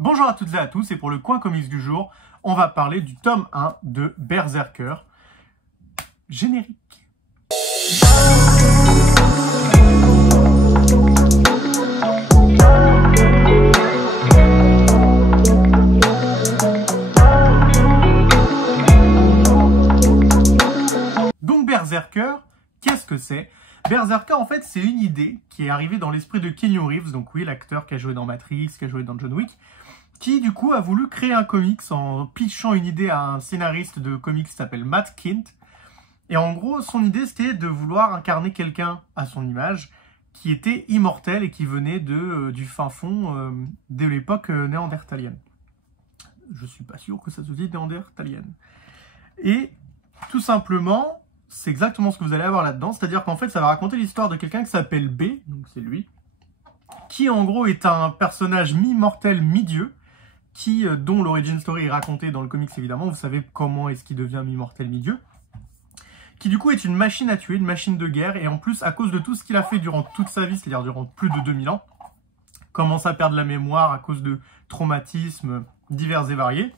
Bonjour à toutes et à tous, et pour le coin comics du jour, on va parler du tome 1 de Berserker. Générique. Donc Berserker, qu'est-ce que c'est? Berserker, en fait, c'est une idée qui est arrivée dans l'esprit de Keanu Reeves, donc oui, l'acteur qui a joué dans Matrix, qui a joué dans John Wick, qui du coup a voulu créer un comics en pitchant une idée à un scénariste de comics qui s'appelle Matt Kindt. Et en gros, son idée, c'était de vouloir incarner quelqu'un à son image qui était immortel et qui venait du fin fond de l'époque néandertalienne. Je suis pas sûr que ça se dit néandertalienne. Et tout simplement, c'est exactement ce que vous allez avoir là-dedans. C'est-à-dire qu'en fait, ça va raconter l'histoire de quelqu'un qui s'appelle B, donc c'est lui, qui en gros est un personnage mi-mortel, mi-dieu, dont l'origin story est racontée dans le comics évidemment. Vous savez comment est-ce qu'il devient mi-mortel, mi-dieu. Qui du coup est une machine à tuer, une machine de guerre, et en plus, à cause de tout ce qu'il a fait durant toute sa vie, c'est-à-dire durant plus de 2000 ans, commence à perdre la mémoire à cause de traumatismes divers et variés.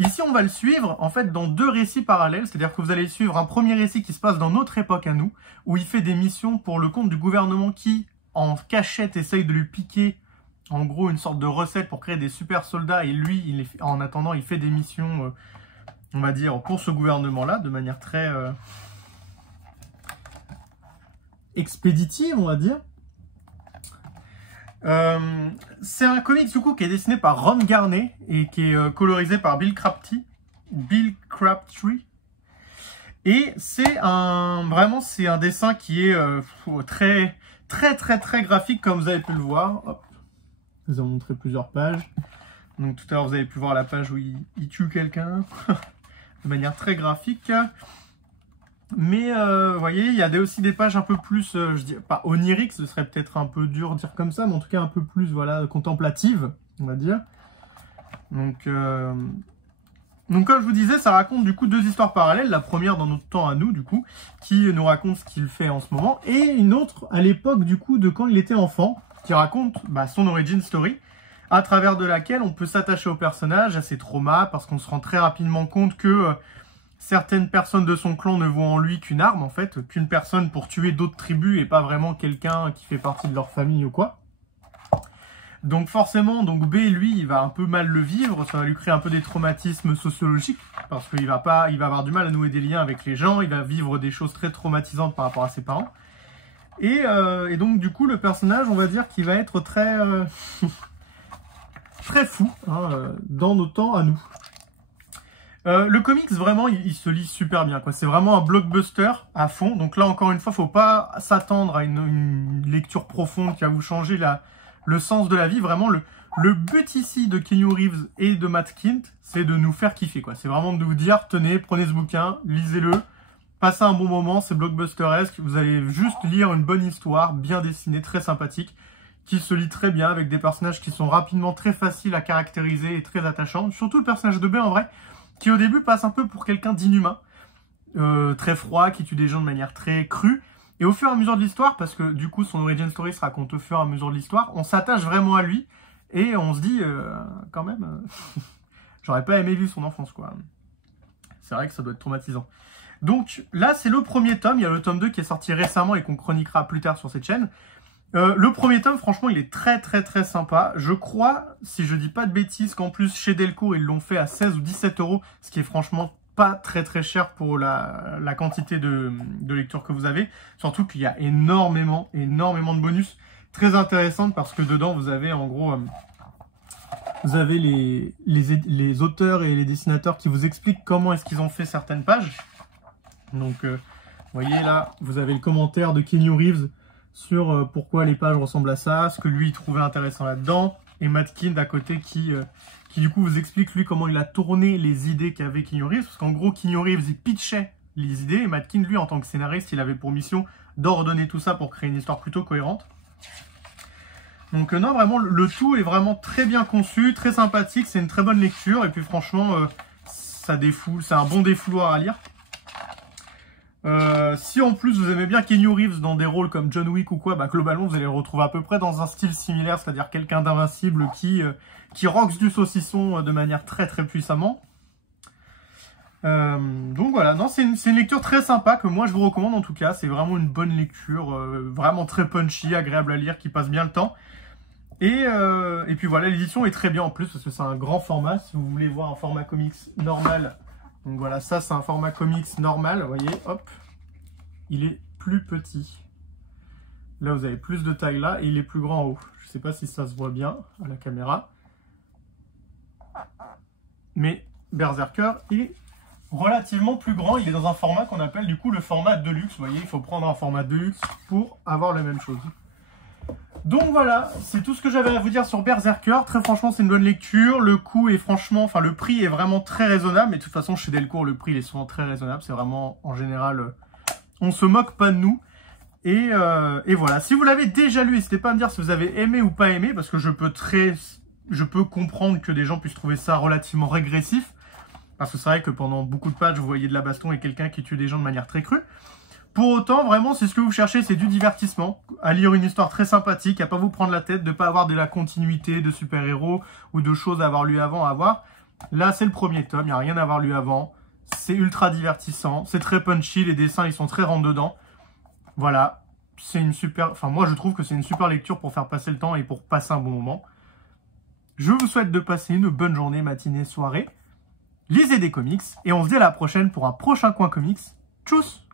Ici, on va le suivre, en fait, dans deux récits parallèles, c'est-à-dire que vous allez suivre un premier récit qui se passe dans notre époque à nous, où il fait des missions pour le compte du gouvernement qui, en cachette, essaye de lui piquer, en gros, une sorte de recette pour créer des super soldats, et lui, en attendant, il fait des missions, on va dire, pour ce gouvernement-là, de manière très expéditive, on va dire. C'est un comics du coup qui est dessiné par Ron Garney et qui est colorisé par Bill Crabtree. Et c'est vraiment c'est un dessin qui est très graphique, comme vous avez pu le voir. Hop. Je vous ai montré plusieurs pages. Donc tout à l'heure vous avez pu voir la page où il tue quelqu'un de manière très graphique. Mais vous voyez, il y a aussi des pages un peu plus, je dis pas oniriques, ce serait peut-être un peu dur de dire comme ça, mais en tout cas un peu plus voilà, contemplative, on va dire. Donc comme je vous disais, ça raconte du coup deux histoires parallèles. La première dans notre temps à nous, du coup, qui nous raconte ce qu'il fait en ce moment, et une autre à l'époque du coup de quand il était enfant, qui raconte son origin story, à travers de laquelle on peut s'attacher au personnage, à ses traumas, parce qu'on se rend très rapidement compte que certaines personnes de son clan ne voient en lui qu'une arme, en fait, qu'une personne pour tuer d'autres tribus et pas vraiment quelqu'un qui fait partie de leur famille ou quoi. Donc forcément, B, lui, il va un peu mal le vivre, ça va lui créer un peu des traumatismes sociologiques, parce qu'il va avoir du mal à nouer des liens avec les gens, il va vivre des choses très traumatisantes par rapport à ses parents. Et donc du coup, le personnage, on va dire qu'il va être très, très fou dans nos temps à nous. Le comics, vraiment, il se lit super bien, quoi. C'est vraiment un blockbuster à fond. Donc là, encore une fois, faut pas s'attendre à une lecture profonde qui va vous changer le sens de la vie. Vraiment, le but ici de Keanu Reeves et de Matt Kindt, c'est de nous faire kiffer, quoi. C'est vraiment de vous dire, tenez, prenez ce bouquin, lisez-le, passez un bon moment, c'est blockbusteresque. Vous allez juste lire une bonne histoire, bien dessinée, très sympathique, qui se lit très bien, avec des personnages qui sont rapidement très faciles à caractériser et très attachants. Surtout le personnage de B, en vrai, qui au début passe un peu pour quelqu'un d'inhumain, très froid, qui tue des gens de manière très crue. Et au fur et à mesure de l'histoire, parce que du coup son origin story se raconte au fur et à mesure de l'histoire, on s'attache vraiment à lui, et on se dit, quand même, j'aurais pas aimé vivre son enfance, quoi. C'est vrai que ça doit être traumatisant. Donc là, c'est le premier tome, il y a le tome 2 qui est sorti récemment et qu'on chroniquera plus tard sur cette chaîne. Le premier tome, franchement, il est très sympa. Je crois, si je dis pas de bêtises, qu'en plus, chez Delcourt, ils l'ont fait à 16 ou 17 €, ce qui est franchement pas très cher pour la quantité de lecture que vous avez. Surtout qu'il y a énormément de bonus très intéressantes, parce que dedans, vous avez en gros, vous avez les auteurs et les dessinateurs qui vous expliquent comment est-ce qu'ils ont fait certaines pages. Donc, vous voyez là, vous avez le commentaire de Keanu Reeves sur pourquoi les pages ressemblent à ça, ce que lui il trouvait intéressant là-dedans, et Matt Kindt à côté qui du coup vous explique lui comment il a tourné les idées qu'avait Keanu Reeves, parce qu'en gros Keanu Reeves il pitchait les idées, et Matt Kindt lui en tant que scénariste il avait pour mission d'ordonner tout ça pour créer une histoire plutôt cohérente. Donc non, vraiment le tout est vraiment très bien conçu, très sympathique, c'est une très bonne lecture, et puis franchement ça défoule, c'est un bon défouloir à lire. Si en plus vous aimez bien Keanu Reeves dans des rôles comme John Wick ou quoi, bah globalement vous allez le retrouver à peu près dans un style similaire, c'est-à-dire quelqu'un d'invincible qui roxe du saucisson de manière très très puissamment. Donc voilà, non, c'est une lecture très sympa que moi je vous recommande en tout cas. C'est vraiment une bonne lecture, vraiment très punchy, agréable à lire, qui passe bien le temps. Et puis voilà, l'édition est très bien en plus parce que c'est un grand format. Si vous voulez voir un format comics normal, donc voilà, ça c'est un format comics normal, vous voyez, hop, il est plus petit. Là vous avez plus de taille là et il est plus grand en haut. Je sais pas si ça se voit bien à la caméra. Mais Berserker est relativement plus grand, il est dans un format qu'on appelle du coup le format Deluxe. Vous voyez, il faut prendre un format Deluxe pour avoir la même chose. Donc voilà, c'est tout ce que j'avais à vous dire sur Berserker. Très franchement, c'est une bonne lecture. Le coût est franchement, enfin le prix est vraiment très raisonnable. Mais de toute façon, chez Delcourt, le prix il est souvent très raisonnable. C'est vraiment, en général, on se moque pas de nous. Et voilà, si vous l'avez déjà lu, n'hésitez pas à me dire si vous avez aimé ou pas aimé. Parce que je peux comprendre que des gens puissent trouver ça relativement régressif. Parce que c'est vrai que pendant beaucoup de pages, vous voyez de la baston et quelqu'un qui tue des gens de manière très crue. Pour autant, vraiment, c'est ce que vous cherchez, c'est du divertissement. À lire une histoire très sympathique, à pas vous prendre la tête, de pas avoir de la continuité de super-héros ou de choses à avoir lu avant à avoir. Là, c'est le premier tome, il n'y a rien à avoir lu avant. C'est ultra divertissant, c'est très punchy, les dessins, ils sont très rentre-dedans. Voilà, c'est une super... Enfin, moi, je trouve que c'est une super lecture pour faire passer le temps et pour passer un bon moment. Je vous souhaite de passer une bonne journée, matinée, soirée. Lisez des comics et on se dit à la prochaine pour un prochain coin comics. Tchuss!